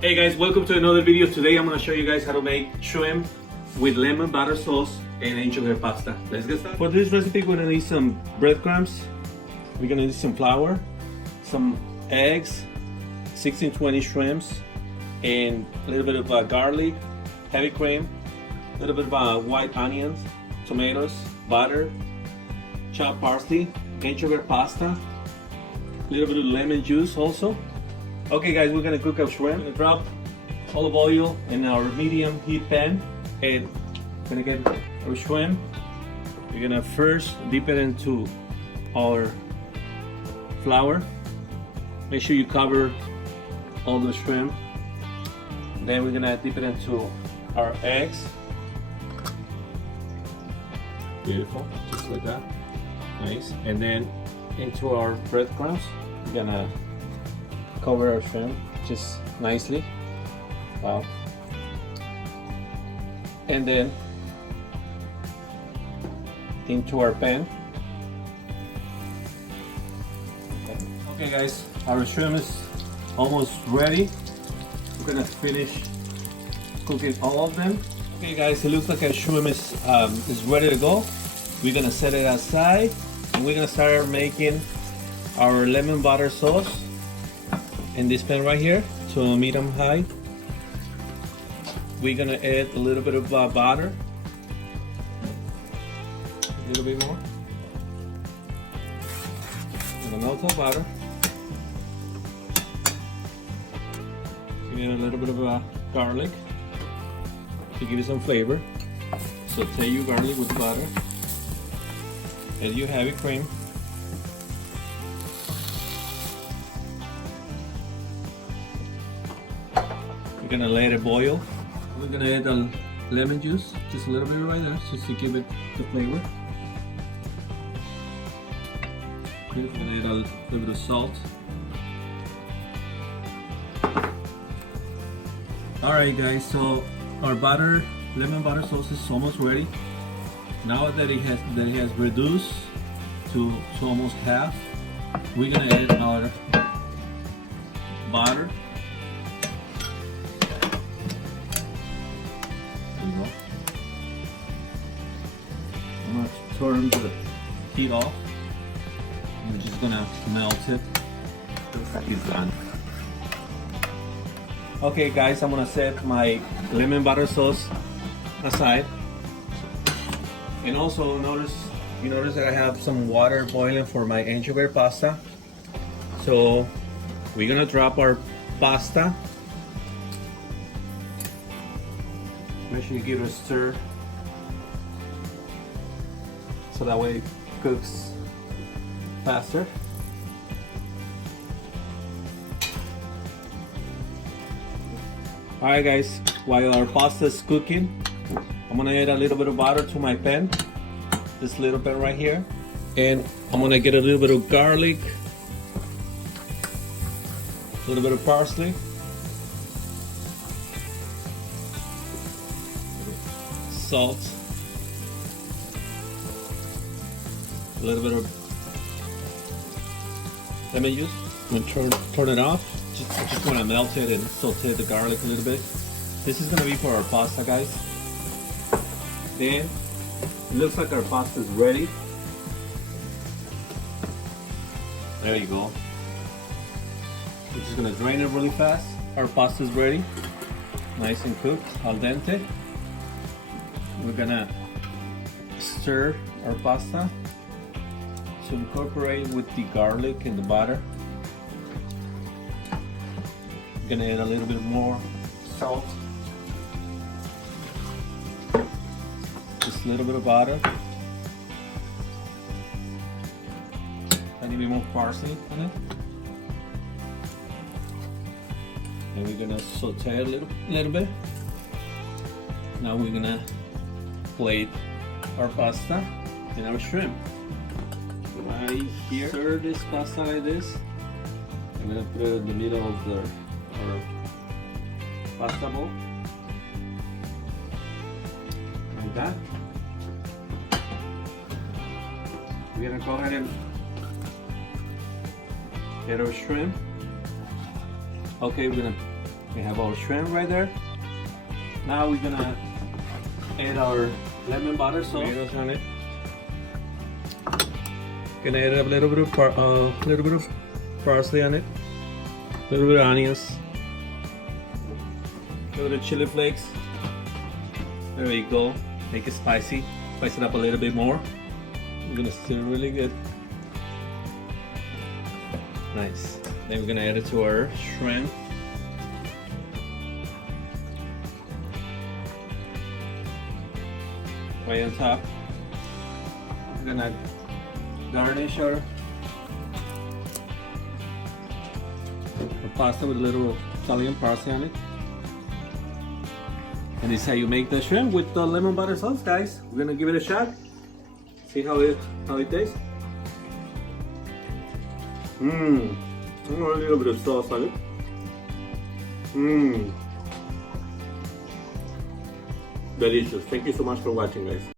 Hey guys, welcome to another video. Today I'm going to show you guys how to make shrimp with lemon butter sauce and anchovy pasta. Let's get started. For this recipe, we're going to need some breadcrumbs. We're going to need some flour, some eggs, 16-20 shrimps, and a little bit of garlic, heavy cream, a little bit of white onions, tomatoes, butter, chopped parsley, anchovy pasta, a little bit of lemon juice also. Okay guys, we're gonna cook our shrimp. We're gonna drop olive oil in our medium heat pan and we're gonna get our shrimp. We're gonna first dip it into our flour. Make sure you cover all the shrimp. Then we're gonna dip it into our eggs. Beautiful, just like that. Nice. And then into our breadcrumbs. We're gonna cover our shrimp just nicely. Wow. And then into our pan. Okay guys, our shrimp is almost ready. We're gonna finish cooking all of them. Okay guys, it looks like our shrimp is ready to go. We're gonna set it aside and we're gonna start making our lemon butter sauce in this pan right here to medium high. We're gonna add a little bit of butter, a little bit more. I'm gonna melt the butter. Give it a little bit of garlic to give you some flavor. Saute your garlic with butter. Add your heavy cream. We're gonna let it boil. We're gonna add the lemon juice, just a little bit right there, just to give it the flavor. We're gonna add a little bit of salt. Alright guys, so our lemon butter sauce is almost ready. Now that it has reduced to almost half, we're gonna add our butter. I'm going to turn the heat off. I'm just going to melt it. It's done. Okay guys, I'm going to set my lemon butter sauce aside. And also you notice that I have some water boiling for my anchovy pasta. So we're going to drop our pasta. Make sure you give it a stir so that way it cooks faster. Alright guys, while our pasta is cooking, I'm gonna add a little bit of butter to my pan, this little pan right here, and I'm gonna get a little bit of garlic, a little bit of parsley, salt, a little bit of lemon juice. I'm gonna turn it off. Just want to melt it and saute the garlic a little bit. This is gonna be for our pasta, guys. Then it looks like our pasta is ready. There you go. We're just gonna drain it really fast. Our pasta is ready, nice and cooked, al dente. We're gonna stir our pasta to incorporate with the garlic and the butter. We're gonna add a little bit more salt, just a little bit of butter, a little bit more parsley on it, and we're gonna saute a little bit. Now we're gonna plate our pasta and our shrimp. Right here, stir this pasta like this. I'm gonna put it in the middle of our pasta bowl, like that. We're gonna go ahead and get our shrimp. Okay, we're gonna We have our shrimp right there. Now we're gonna add our lemon butter sauce. Tomatoes on it. Gonna add a little bit of parsley on it. A little bit of onions. A little bit of chili flakes. There we go. Make it spicy. Spice it up a little bit more. I'm gonna stir really good. Nice. Then we're gonna add it to our shrimp. Right on top. We're gonna garnish our pasta with a little Italian parsley on it. And this is how you make the shrimp with the lemon butter sauce, guys. We're gonna give it a shot. See how it tastes. A little bit of sauce on it. Delicious. Thank you so much for watching, guys.